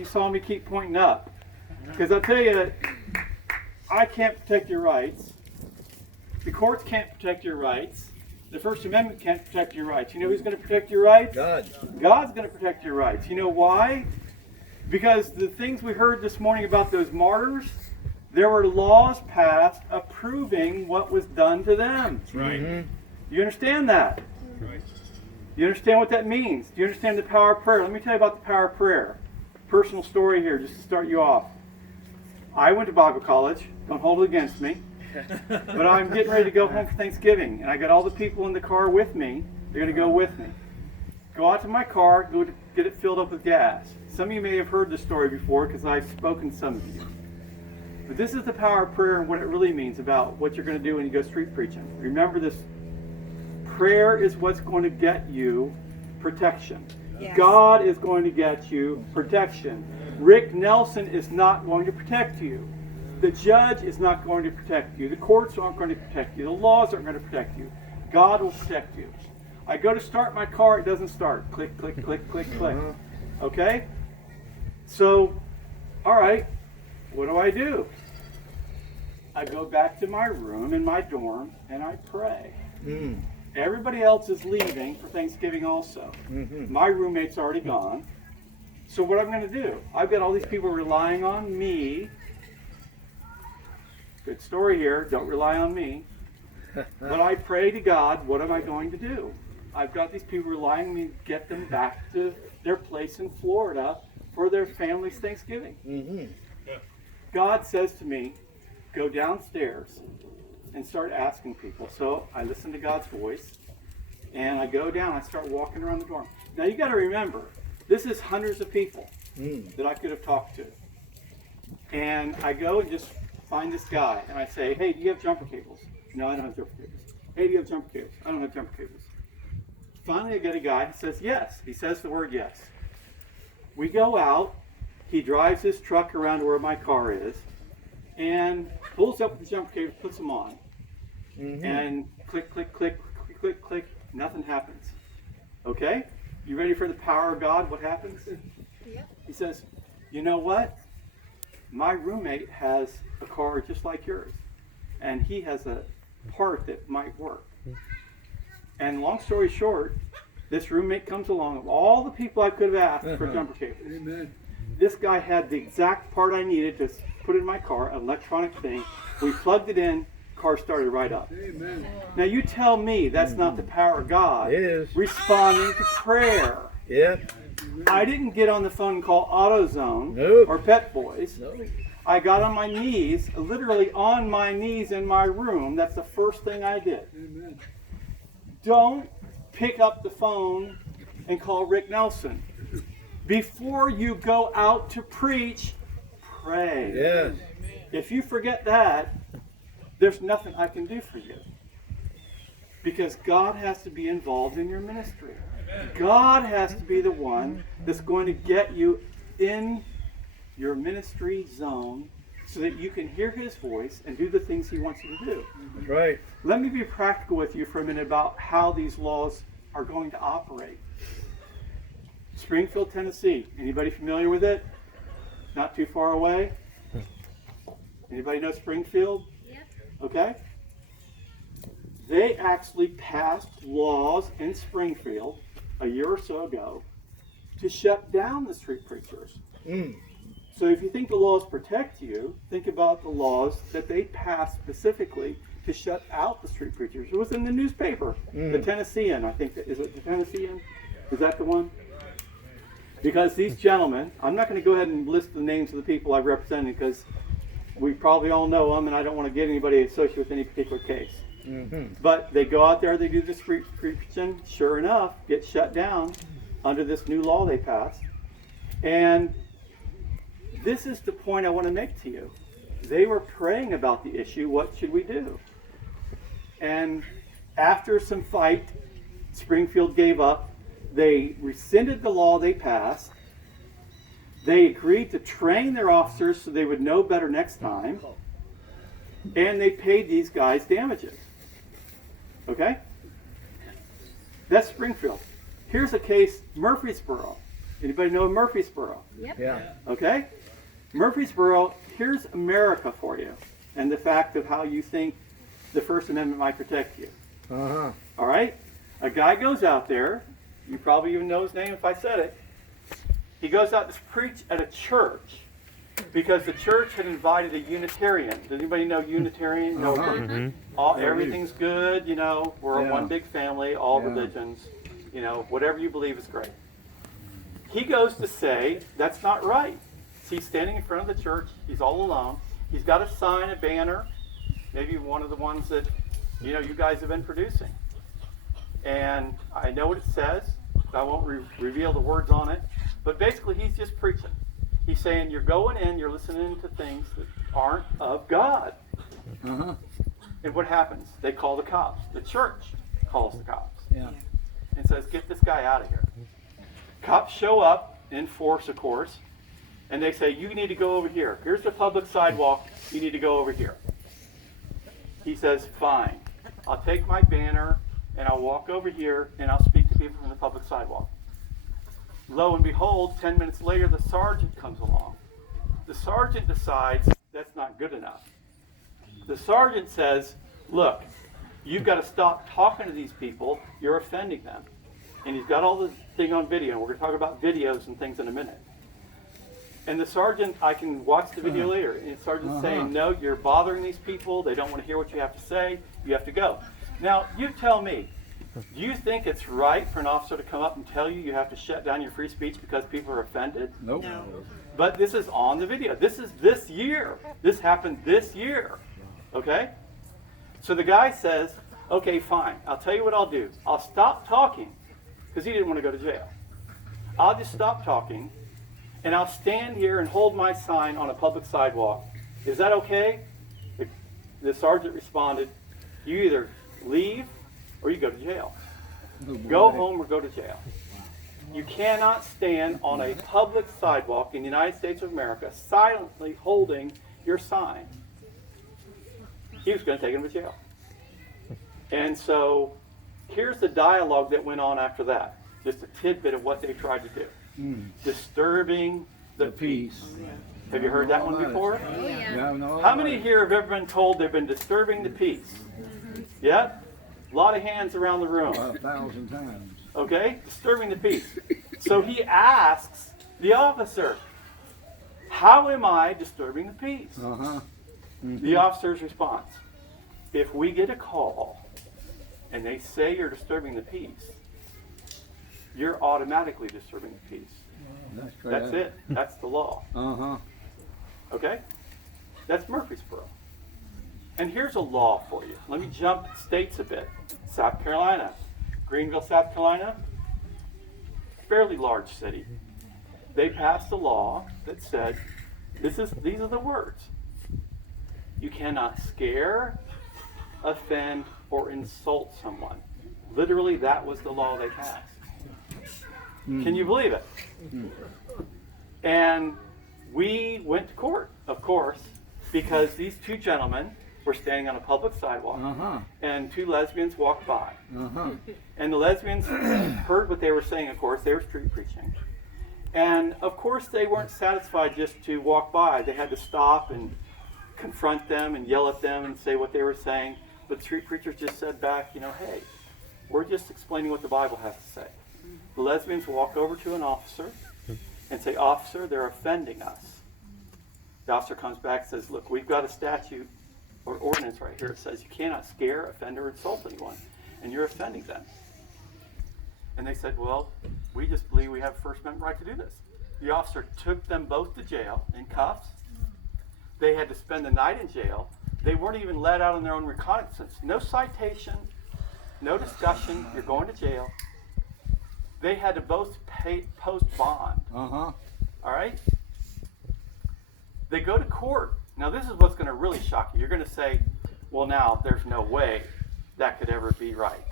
you saw me keep pointing up. Because I'll tell you, I can't protect your rights. The courts can't protect your rights. The First Amendment can't protect your rights. You know who's going to protect your rights? God. God's going to protect your rights. You know why? Because the things we heard this morning about those martyrs, there were laws passed approving what was done to them. That's right. Mm-hmm. You understand that? Right. You understand what that means? Do you understand the power of prayer? Let me tell you about the power of prayer. Personal story here, just to start you off. I went to Bible college. Don't hold it against me. But I'm getting ready to go home for Thanksgiving, and I got all the people in the car with me. They're going to go with me. Go out to my car, go to get it filled up with gas. Some of you may have heard this story before because I've spoken to some of you. But this is the power of prayer and what it really means about what you're going to do when you go street preaching. Remember this. Prayer is what's going to get you protection. Yes. God is going to get you protection. Rick Nelson is not going to protect you. The judge is not going to protect you. The courts aren't going to protect you. The laws aren't going to protect you. God will protect you. I go to start my car, it doesn't start. Click, click, click, click, click. Okay? So, all right, what do? I go back to my room in my dorm and I pray. Mm. Everybody else is leaving for Thanksgiving also. Mm-hmm. My roommate's already gone. So what I'm going to do, I've got all these people relying on me. Good story here, don't rely on me. But I pray to God, what am I going to do? I've got these people relying on me to get them back to their place in Florida for their family's Thanksgiving. Mm-hmm. God says to me, go downstairs and start asking people. So I listen to God's voice, and I go down, I start walking around the dorm. Now you got to remember, this is hundreds of people that I could have talked to. And I go and just find this guy, and I say, hey, do you have jumper cables? No, I don't have jumper cables. Hey, do you have jumper cables? I don't have jumper cables. Finally, I get a guy who says yes. He says the word yes. We go out. He drives his truck around to where my car is and pulls up with the jumper cables, puts them on. Mm-hmm. And click, click, click, click, click, click. Nothing happens. Okay? You ready for the power of God? What happens? Yep. He says, you know what? My roommate has a car just like yours. And he has a part that might work. And long story short, this roommate comes along. Of all the people I could have asked for jumper cables, Amen. this guy had the exact part I needed to put in my car, an electronic thing. We plugged it in, car started right up. Amen. Now you tell me that's not the power of God It is. responding to prayer. Yep. I didn't get on the phone and call AutoZone Nope. or Pet Boys. No. I got on my knees, literally on my knees in my room. That's the first thing I did. Amen. Don't pick up the phone and call Rick Nelson. Before you go out to preach, pray. Yes. If you forget that, there's nothing I can do for you. Because God has to be involved in your ministry. God has to be the one that's going to get you in your ministry zone so that you can hear His voice and do the things He wants you to do. That's right. Let me be practical with you for a minute about how these laws are going to operate. Springfield, Tennessee. Anybody familiar with it? Not too far away? Anybody know Springfield? Yep. Okay. They actually passed laws in Springfield a year or so ago to shut down the street preachers. Mm. So if you think the laws protect you, think about the laws that they passed specifically to shut out the street preachers. It was in the newspaper. The Tennessean, I think. Is it the Tennessean? Is that the one? Because these gentlemen, I'm not going to go ahead and list the names of the people I've represented because we probably all know them and I don't want to get anybody associated with any particular case. Mm-hmm. But they go out there, they do the street preaching, sure enough, get shut down under this new law they passed. And this is the point I want to make to you. They were praying about the issue, what should we do? And after some fight, Springfield gave up. They rescinded the law they passed. They agreed to train their officers so they would know better next time. And they paid these guys damages. Okay? That's Springfield. Here's a case, Murfreesboro. Anybody know Murfreesboro? Yeah. Okay? Murfreesboro, here's America for you, and the fact of how you think the First Amendment might protect you. Uh-huh. All right? A guy goes out there, you probably even know his name if I said it. He goes out to preach at a church because the church had invited a Unitarian. Does anybody know Unitarian? No. Everything's good, you know, we're Yeah. one big family, all Yeah. religions, you know, whatever you believe is great. He goes to say, that's not right. He's standing in front of the church, he's all alone. He's got a sign, a banner, maybe one of the ones that, you know, you guys have been producing. And I know what it says. I won't reveal the words on it. But basically, he's just preaching. He's saying, you're going in, you're listening to things that aren't of God. Uh-huh. And what happens? They call the cops. The church calls the cops Yeah. and says, get this guy out of here. Cops show up in force, of course, and they say, you need to go over here. Here's the public sidewalk. You need to go over here. He says, fine. I'll take my banner and I'll walk over here and I'll speak to people from the public sidewalk. Lo and behold, 10 minutes later, the sergeant comes along. The sergeant decides that's not good enough. The sergeant says, look, you've got to stop talking to these people. You're offending them. And he's got all this thing on video. We're going to talk about videos and things in a minute. And the sergeant, I can watch the video later, and the sergeant's saying, no, you're bothering these people. They don't want to hear what you have to say. You have to go. Now, you tell me, do you think it's right for an officer to come up and tell you you have to shut down your free speech because people are offended? Nope. No. But this is on the video. This is this year. This happened this year. Okay? So the guy says, okay, fine. I'll tell you what I'll do. I'll stop talking because he didn't want to go to jail. I'll just stop talking and I'll stand here and hold my sign on a public sidewalk. Is that okay? The sergeant responded, you either leave or you go to jail. Go home or go to jail. You cannot stand on a public sidewalk in the United States of America silently holding your sign. He was going to take him to jail. And so here's the dialogue that went on after that. Just a tidbit of what they tried to do. Disturbing the peace. Have you heard that one before? Oh, yeah. Yeah, no. How many here have ever been told they've been disturbing the peace? Yeah? A lot of hands around the room. 1,000 times. Okay? Disturbing the peace. So he asks the officer, how am I disturbing the peace? Uh-huh. The officer's response, if we get a call and they say you're disturbing the peace, you're automatically disturbing the peace. That's correct. That's it. That's the law. Uh-huh. Okay? That's Murfreesboro. And here's a law for you. Let me jump states a bit. South Carolina. Greenville, South Carolina. Fairly large city. They passed a law that said, these are the words. You cannot scare, offend, or insult someone. Literally, that was the law they passed. Can you believe it? And we went to court, of course, because these two gentlemen were standing on a public sidewalk, Uh-huh. and two lesbians walked by. Uh-huh. And the lesbians heard what they were saying, of course. They were street preaching. And, of course, they weren't satisfied just to walk by. They had to stop and confront them and yell at them and say what they were saying. But street preachers just said back, you know, hey, we're just explaining what the Bible has to say. The lesbians walk over to an officer and say, officer, they're offending us. The officer comes back and says, look, we've got a statute or ordinance right here. It says you cannot scare, offend, or insult anyone, and you're offending them. And they said, well, we just believe we have a First Amendment right to do this. The officer took them both to jail in cuffs. They had to spend the night in jail. They weren't even let out on their own reconnaissance. No citation, no discussion. You're going to jail. They had to both post bond. Uh-huh. All right? They go to court. Now, this is what's going to really shock you. You're going to say, well, now, there's no way that could ever be right.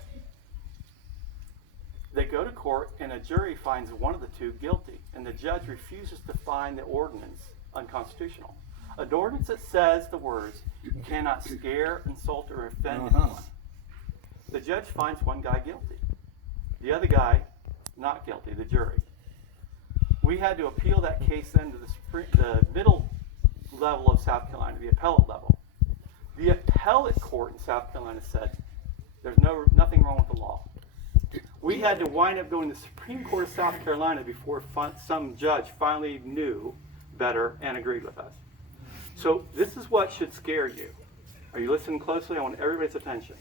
They go to court, and a jury finds one of the two guilty, and the judge refuses to find the ordinance unconstitutional. An ordinance that says the words, you cannot scare, insult, or offend anyone. The judge finds one guy guilty. The other guy, not guilty, the jury. we had to appeal that case then to the middle level of South Carolina, the appellate level. The appellate court in South Carolina said there's nothing wrong with the law. We had to wind up going to the Supreme Court of South Carolina before some judge finally knew better and agreed with us. So this is what should scare you. Are you listening closely? I want everybody's attention.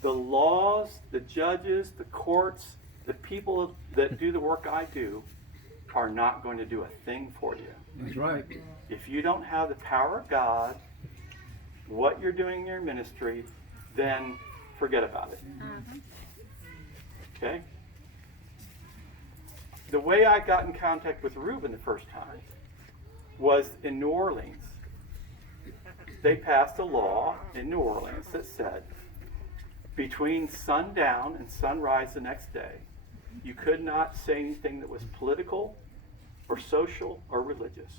The laws, the judges, the courts, the people that do the work I do are not going to do a thing for you. That's right. If you don't have the power of God, what you're doing in your ministry, then forget about it. Okay? The way I got in contact with Reuben the first time was in New Orleans. They passed a law in New Orleans that said between sundown and sunrise the next day, you could not say anything that was political or social or religious.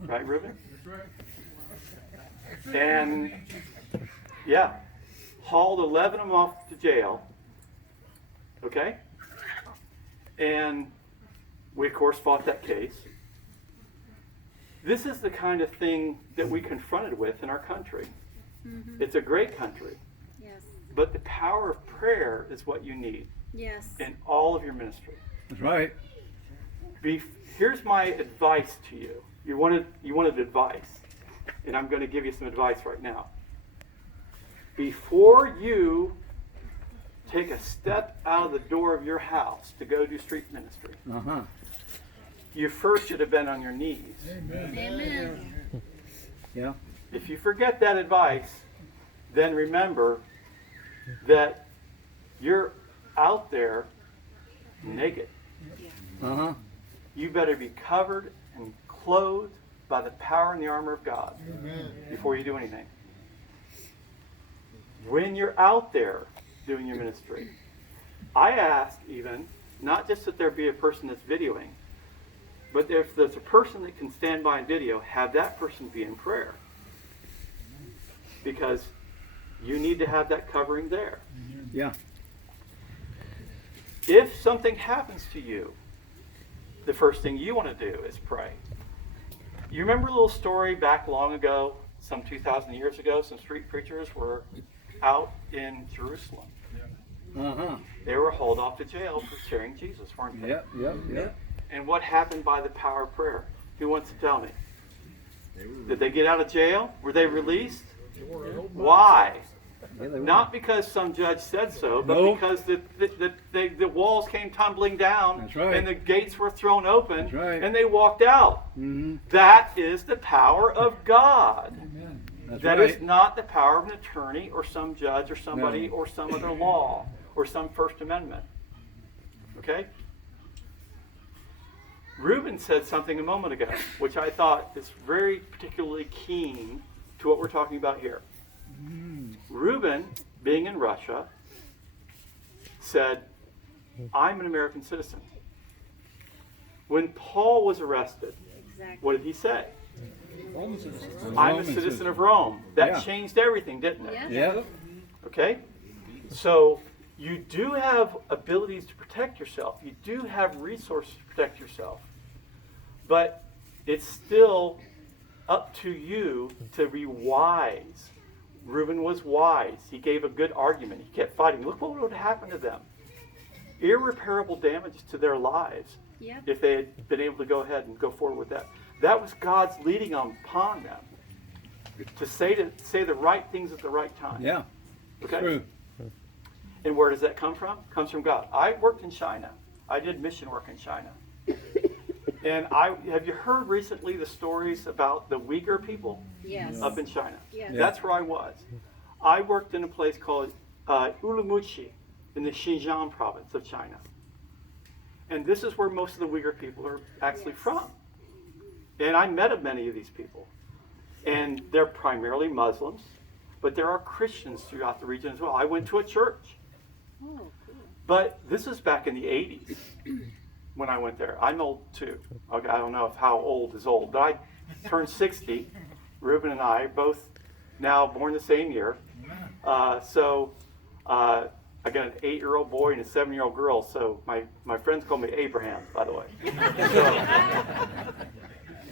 Right, Reuben? And yeah, hauled 11 of them off to jail. Okay? And we, of course, fought that case. This is the kind of thing that we confronted with in our country. It's a great country. Yes. But the power of prayer is what you need Yes. in all of your ministry. That's right. Here's my advice to you. You wanted advice, and I'm going to give you some advice right now. Before you take a step out of the door of your house to go do street ministry, Uh-huh. you first should have been on your knees. Amen. Yeah. If you forget that advice, then remember that you're out there naked. Uh-huh. You better be covered and clothed by the power and the armor of God before you do anything. When you're out there doing your ministry, I ask even, not just that there be a person that's videoing, but if there's a person that can stand by and video, have that person be in prayer. Because you need to have that covering there. Yeah. If something happens to you, the first thing you want to do is pray. You remember a little story back long ago, some 2,000 years ago, some street preachers were out in Jerusalem. Uh-huh. They were hauled off to jail for sharing Jesus, weren't they? Yep. And what happened by the power of prayer? Who wants to tell me? Did they get out of jail? Were they released? Why? Yeah, they were. Not because some judge said so, but Nope. because the walls came tumbling down That's right. and the gates were thrown open That's right. and they walked out. Mm-hmm. That is the power of God. That's That right. is not the power of an attorney or some judge or somebody No. or some other law or some First Amendment. Okay? Reuben said something a moment ago, which I thought is very particularly keen to what we're talking about here. Reuben, being in Russia, said, I'm an American citizen. When Paul was arrested, Exactly. what did he say? Roman I'm a citizen of Rome. That Yeah. changed everything, didn't it? Yes. Yep. Okay? So you do have abilities to protect yourself. You do have resources to protect yourself. But it's still up to you to be wise. Reuben was wise. He gave a good argument. He kept fighting. Look what would happen to them. Irreparable damage to their lives Yep. if they had been able to go ahead and go forward with that. That was God's leading upon them to say the right things at the right time. Yeah. Okay? True. And where does that come from? It comes from God. I worked in China. I did mission work in China. And have you heard recently the stories about the Uyghur people Yes. up in China? Yes. That's where I was. I worked in a place called Urumqi in the Xinjiang province of China. And this is where most of the Uyghur people are actually from. And I met many of these people. And they're primarily Muslims, but there are Christians throughout the region as well. I went to a church. Oh, cool. But this is back in the 80s when I went there. I'm old too. Okay, I don't know if how old is old, but I turned 60. Reuben and I are both now born the same year. I got an 8-year-old boy and a 7-year-old girl, so my friends call me Abraham, by the way. So,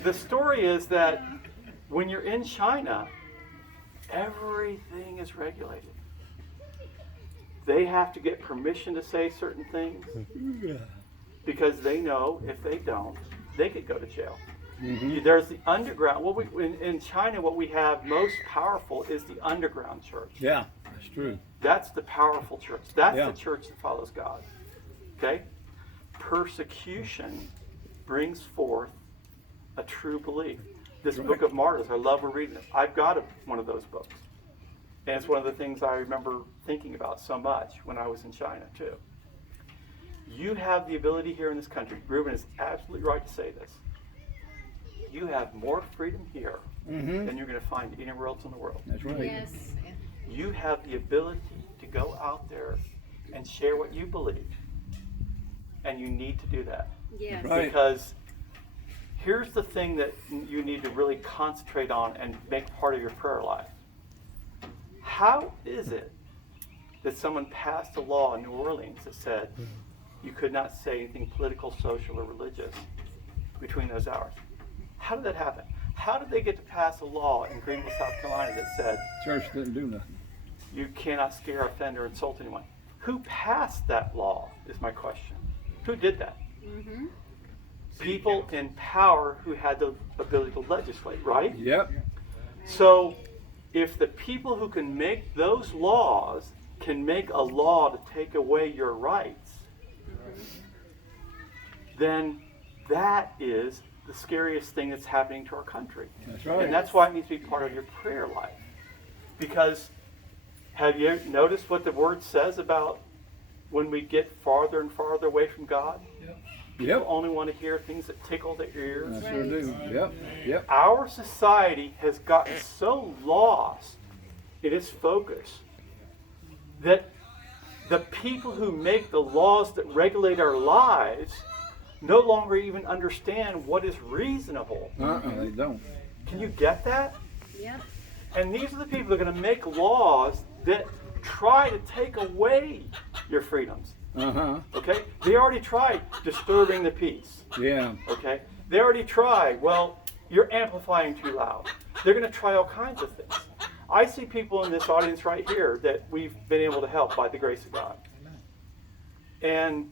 the story is that when you're in China, everything is regulated. They have to get permission to say certain things because they know if they don't, they could go to jail. There's the underground. In China, what we have most powerful is the underground church. Yeah, that's true. That's the powerful church. That's Yeah. the church that follows God. Okay? Persecution brings forth a true belief. This Right. Book of Martyrs, I love reading it. I've got one of those books. And it's one of the things I remember thinking about so much when I was in China, too. You have the ability here in this country. Ruben is absolutely right to say this. You have more freedom here than you're going to find anywhere else in the world. That's right. Yes. You have the ability to go out there and share what you believe. And you need to do that. Yes. Right. Because here's the thing that you need to really concentrate on and make part of your prayer life. How is it that someone passed a law in New Orleans that said you could not say anything political, social, or religious between those hours? How did that happen? How did they get to pass a law in Greenville, South Carolina that said Church didn't do nothing. you cannot scare, offend, or insult anyone? Who passed that law is my question. Who did that? Mm-hmm. People in power who had the ability to legislate, right? Yep. So if the people who can make those laws can make a law to take away your rights, then that is the scariest thing that's happening to our country. That's right. And that's why it needs to be part of your prayer life. Because have you noticed what the word says about when we get farther and farther away from God? People Yep. only want to hear things that tickle their ears. I sure do. Yep. Yep. Our society has gotten so lost in its focus that the people who make the laws that regulate our lives no longer even understand what is reasonable. They don't. Can you get that? Yep. And these are the people that are going to make laws that try to take away your freedoms. Okay? They already tried disturbing the peace. Yeah. Okay? They already tried, well, you're amplifying too loud. They're going to try all kinds of things. I see people in this audience right here that we've been able to help by the grace of God. And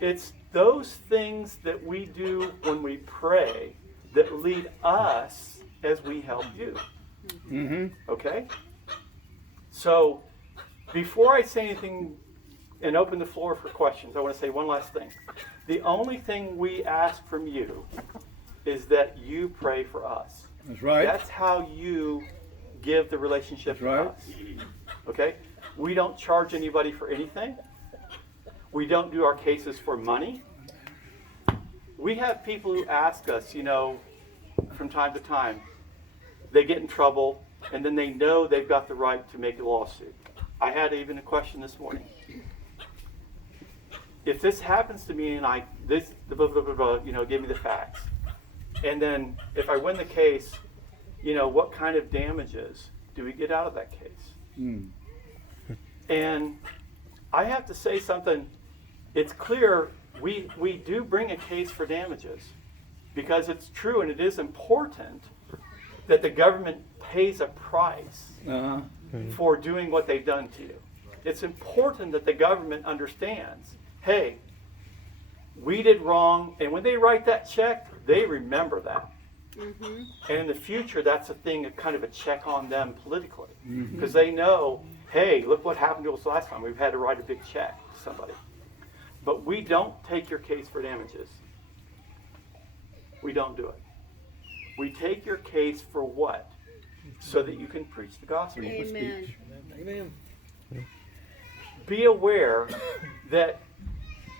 it's those things that we do when we pray that lead us as we help you. Okay? So, before I say anything and open the floor for questions, I want to say one last thing. The only thing we ask from you is that you pray for us. That's right. That's how you give the relationship That's right. to us. Okay? We don't charge anybody for anything. We don't do our cases for money. We have people who ask us, from time to time, they get in trouble, and then they know they've got the right to make a lawsuit. I had even a question this morning. If this happens to me and give me the facts, and then if I win the case, what kind of damages do we get out of that case? And I have to say something. It's clear we do bring a case for damages because it's true and it is important that the government pays a price for doing what they've done to you. It's important that the government understands, hey, we did wrong, and when they write that check, they remember that. And in the future, that's a thing, kind of a check on them politically. Because they know, hey, look what happened to us last time. We've had to write a big check to somebody. But we don't take your case for damages. We don't do it. We take your case for what? So that you can preach the gospel. Amen. Amen. Be aware that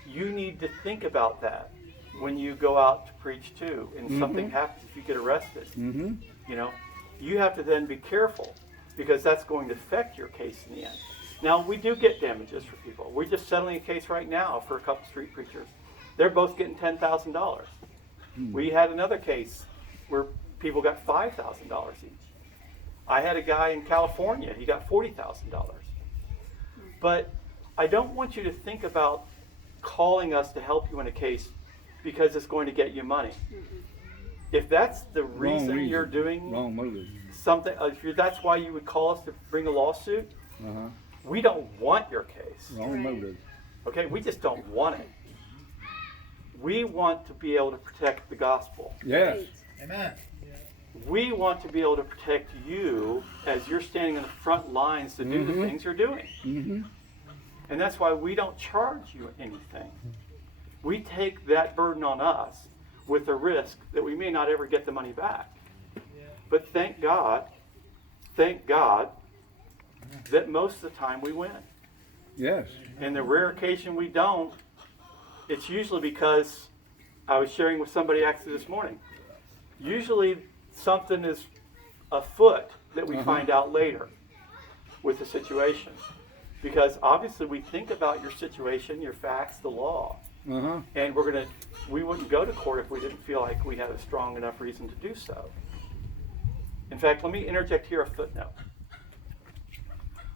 you need to think about that when you go out to preach too, and something happens, if you get arrested. You have to then be careful because that's going to affect your case in the end. Now, we do get damages for people. We're just settling a case right now for a couple street preachers. They're both getting $10,000. We had another case where people got $5,000 each. I had a guy in California, he got $40,000. But I don't want you to think about calling us to help you in a case because it's going to get you money. If that's the reason you're doing wrong motive. something, that's why you would call us to bring a lawsuit, we don't want your case. Wrong Right. motive. Okay, we just don't want it. We want to be able to protect the gospel. Yes. Right. Amen. We want to be able to protect you as you're standing in the front lines to do the things you're doing. Mm-hmm. And that's why we don't charge you anything. We take that burden on us with the risk that we may not ever get the money back. But thank God that most of the time we win. Yes. And the rare occasion we don't, it's usually because I was sharing with somebody actually this morning. Usually something is afoot that we find out later with the situation. Because obviously we think about your situation, your facts, the law. And we wouldn't go to court if we didn't feel like we had a strong enough reason to do so. In fact, let me interject here a footnote.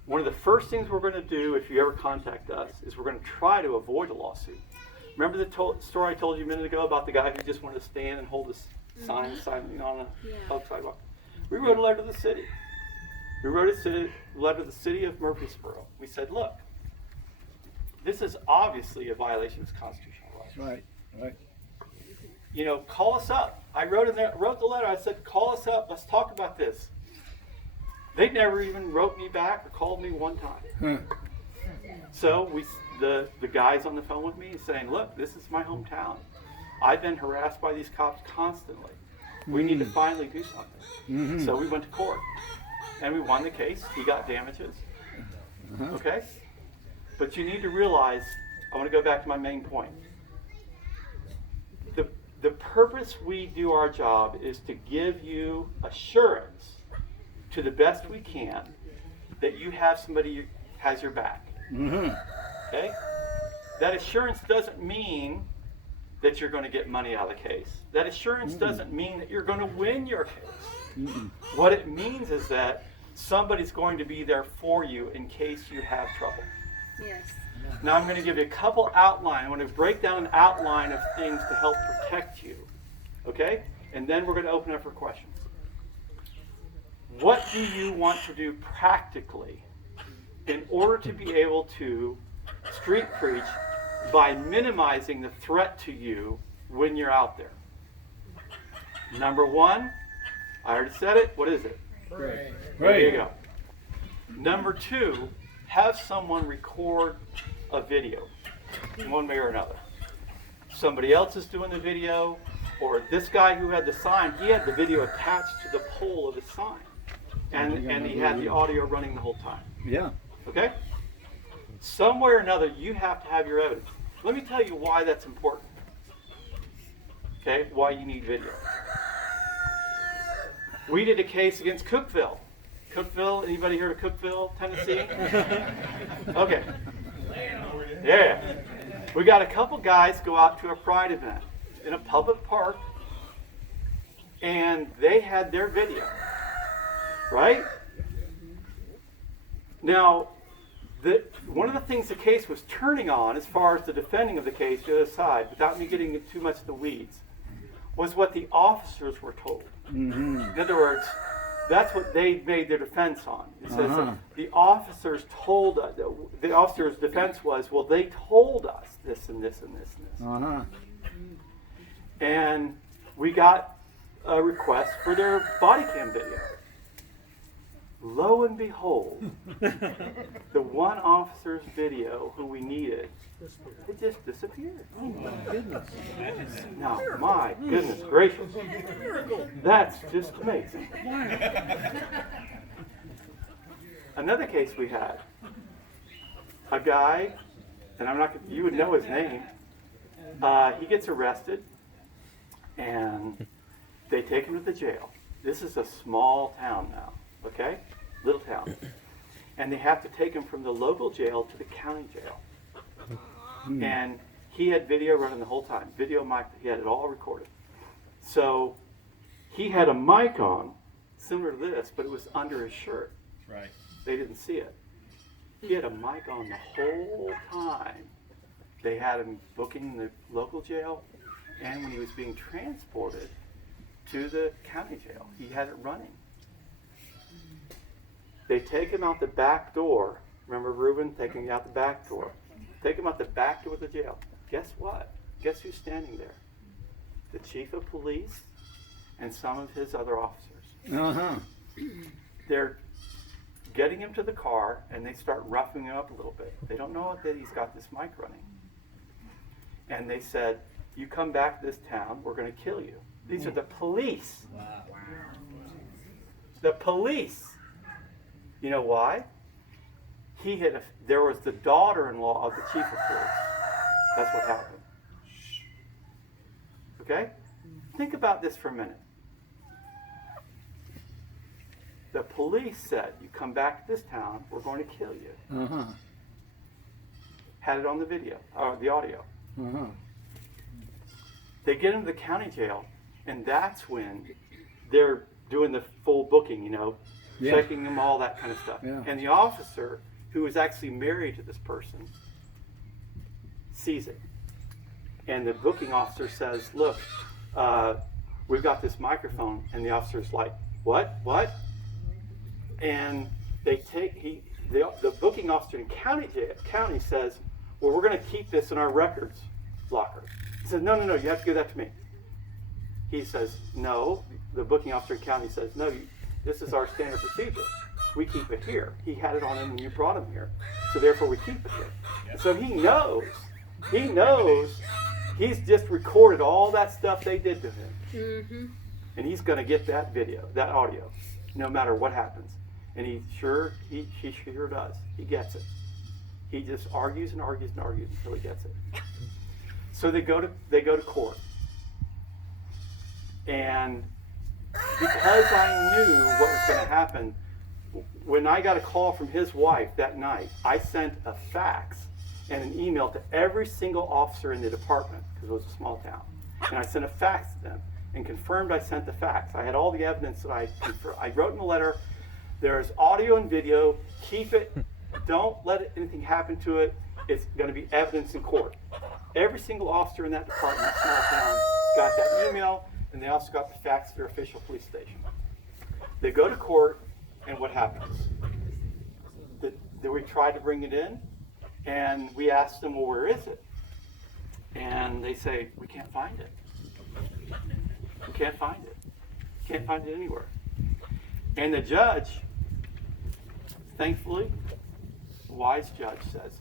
One of the first things we're going to do if you ever contact us is we're going to try to avoid a lawsuit. Remember the story I told you a minute ago about the guy who just wanted to stand and hold his sign silently on a public sidewalk? We wrote a letter to the city. We wrote a letter to the city of Murfreesboro. We said, look, this is obviously a violation of constitutional rights. Right. Right. You know, call us up. I wrote the letter. I said, call us up. Let's talk about this. They never even wrote me back or called me one time. So the guy's on the phone with me saying, look, this is my hometown. I've been harassed by these cops constantly. We need to finally do something. So we went to court. And we won the case. He got damages. Okay? But you need to realize, I want to go back to my main point. The purpose we do our job is to give you assurance to the best we can that you have somebody who has your back. Okay? That assurance doesn't mean that you're going to get money out of the case. That assurance doesn't mean that you're going to win your case. What it means is that somebody's going to be there for you in case you have trouble. Yes. Now I'm going to give you a couple outlines. I want to break down an outline of things to help protect you. Okay? And then we're going to open up for questions. What do you want to do practically in order to be able to street preach by minimizing the threat to you when you're out there? Number one, I already said it. What is it? Pray. There you go. Number two, have someone record a video, one way or another. Somebody else is doing the video, or this guy who had the sign, he had the video attached to the pole of the sign. And he had the audio running the whole time. Yeah. Okay? Somewhere or another, you have to have your evidence. Let me tell you why that's important. Okay? Why you need video. We did a case against Cookeville. Cookeville, anybody heard of Cookeville, Tennessee? Okay. Yeah. We got a couple guys go out to a pride event in a public park, and they had their video. Right? Now, one of the things the case was turning on, as far as the defending of the case, the other side, without me getting too much of the weeds, was what the officers were told. In other words, that's what they made their defense on. It says that the officers told us, the officer's defense was, well, they told us this and this and this and this. And we got a request for their body cam video. Lo and behold, the one officer's video who we needed, it just disappeared. Oh my goodness. Now, my goodness gracious. That's just amazing. Another case we had, a guy, and I'm not, you would know his name, he gets arrested, and they take him to the jail. This is a small town now, okay? Little town. And they have to take him from the local jail to the county jail. And he had video running the whole time. Video mic, he had it all recorded. So he had a mic on, similar to this, but it was under his shirt. Right. They didn't see it. He had a mic on the whole time. They had him booking the local jail, and when he was being transported to the county jail, he had it running. They take him out the back door. Remember Reuben taking him out the back door? Take him out the back door of the jail. Guess what? Guess who's standing there? The chief of police and some of his other officers. Uh-huh. They're getting him to the car, and they start roughing him up a little bit. They don't know that he's got this mic running. And they said, you come back to this town, we're going to kill you. These are the police. Wow. The police. You know why? There was the daughter-in-law of the chief of police. That's what happened. Okay? Think about this for a minute. The police said, you come back to this town, we're going to kill you. Uh-huh. Had it on the video, or the audio. Uh-huh. They get into the county jail, and that's when they're doing the full booking, Yeah. checking them, all that kind of stuff. Yeah. And the officer, who was actually married to this person, sees it. And the booking officer says, look, we've got this microphone. And the officer's like, what? And they the booking officer in county says, well, we're going to keep this in our records locker. He says, no, you have to give that to me. He says, no. The booking officer in county says, no, this is our standard procedure. We keep it here. He had it on him when you brought him here. So therefore we keep it here. And so he knows, he's just recorded all that stuff they did to him. Mm-hmm. And he's going to get that video, that audio, no matter what happens. And he sure does. He gets it. He just argues and argues and argues until he gets it. So they go to court. And because I knew what was going to happen, when I got a call from his wife that night, I sent a fax and an email to every single officer in the department, because it was a small town. And I sent a fax to them and confirmed I sent the fax. I had all the evidence that I wrote in the letter. There's audio and video. Keep it. Don't let anything happen to it. It's going to be evidence in court. Every single officer in that department, small town, got that email, and they also got the fax to their official police station. They go to court, and what happens? We tried to bring it in, and we asked them, well, where is it? And they say, we can't find it. We can't find it. Can't find it anywhere. And the judge, thankfully, wise judge says,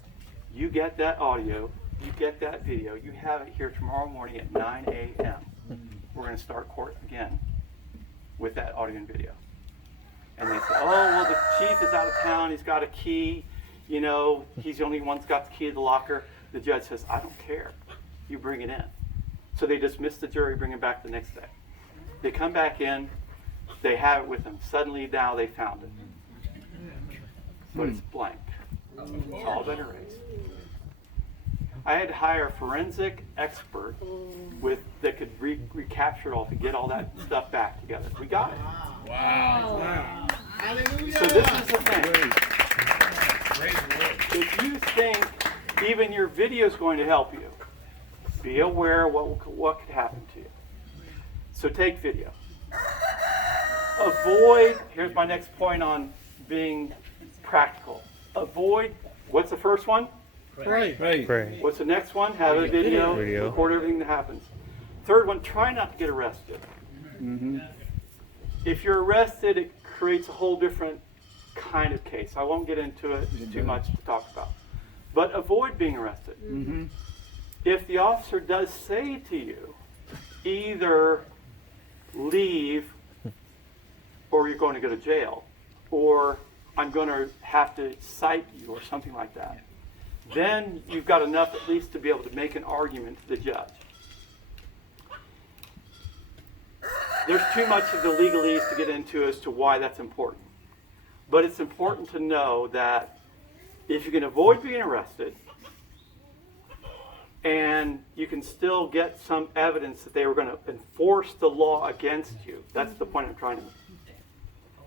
you get that audio, you get that video, you have it here tomorrow morning at 9 a.m. We're going to start court again with that audio and video. And they say, oh, well, the chief is out of town, he's got a key, he's the only one that's got the key to the locker. The judge says, I don't care, you bring it in. So they dismiss the jury, bring it back the next day. They come back in, they have it with them. Suddenly now they found it. But it's blank. It's all been erased. I had to hire a forensic expert that could recapture it all to get all that stuff back together. We got it. Wow. Hallelujah. So this is the thing. Praise the Lord. If you think even your video is going to help you, be aware what could happen to you. So take video. Avoid, here's my next point on being practical. Avoid, what's the first one? Pray. Pray. What's the next one? Have a video, Video. record everything that happens. Third one, try not to get arrested. Mm-hmm. If you're arrested, it creates a whole different kind of case. I won't get into it too much to talk about. But avoid being arrested. Mm-hmm. If the officer does say to you, either leave or you're going to go to jail, or I'm going to have to cite you or something like that, then you've got enough at least to be able to make an argument to the judge. There's too much of the legalese to get into as to why that's important. But it's important to know that if you can avoid being arrested, and you can still get some evidence that they were going to enforce the law against you. That's the point I'm trying to make.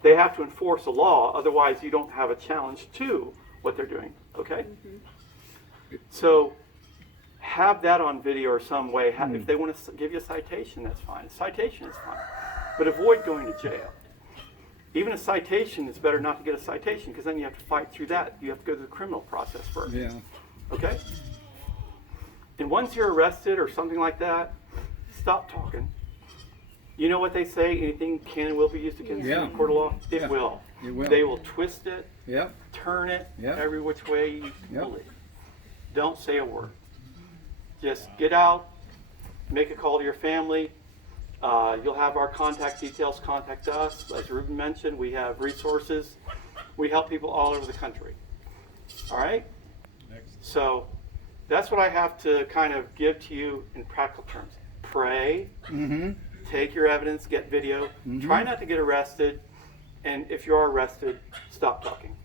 They have to enforce the law, otherwise you don't have a challenge to what they're doing. Okay? So have that on video or some way. If they want to give you a citation, that's fine. A citation is fine. But avoid going to jail. Even a citation, it's better not to get a citation because then you have to fight through that. You have to go through the criminal process first. Yeah. Okay? And once you're arrested or something like that, stop talking. You know what they say? Anything can and will be used against you in a court of law? It Yeah. will. It will. They will twist it, Yep. turn it Yep. every which way you Yep. believe. Don't say a word. Just get out, make a call to your family. You'll have our contact details. Contact us. As Ruben mentioned, we have resources. We help people all over the country. All right? So that's what I have to kind of give to you in practical terms. Pray. Mm-hmm. Take your evidence. Get video. Try not to get arrested. And if you are arrested, stop talking.